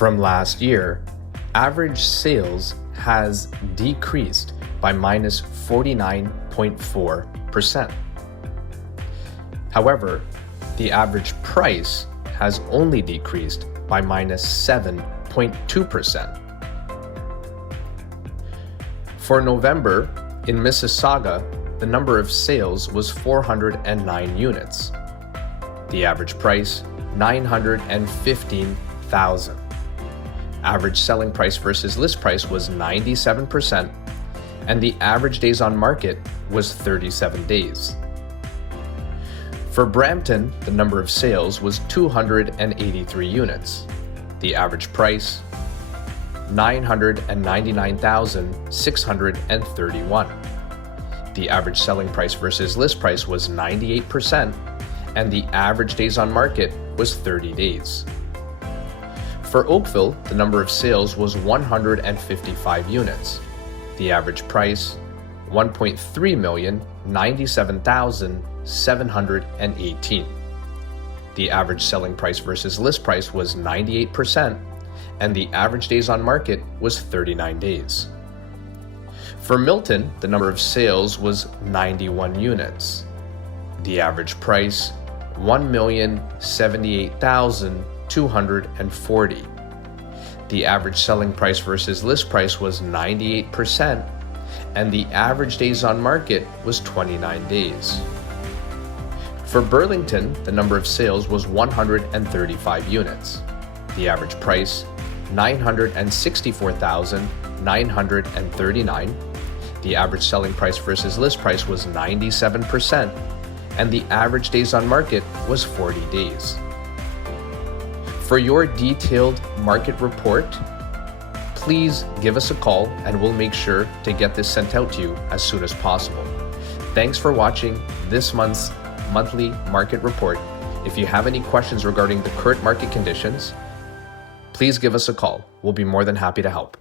From last year, average sales has decreased by minus 49.4%. However, the average price has only decreased by minus 7.2%. For November, in Mississauga, the number of sales was 409 units. The average price, $915,000. Average selling price versus list price was 97%, and the average days on market was 37 days. For Brampton, the number of sales was 283 units. The average price, $999,631. The average selling price versus list price was 98%, and the average days on market was 30 days. For Oakville, the number of sales was 155 units. The average price, $1.3,097,718. The average selling price versus list price was 98%, and the average days on market was 39 days. For Milton, the number of sales was 91 units. The average price, $1,078,240. The average selling price versus list price was 98%, and the average days on market was 29 days. For Burlington, the number of sales was 135 units. The average price, $964,939. The average selling price versus list price was 97%, and the average days on market was 40 days. For your detailed market report, please give us a call and we'll make sure to get this sent out to you as soon as possible. Thanks for watching this month's monthly market report. If you have any questions regarding the current market conditions, please give us a call. We'll be more than happy to help.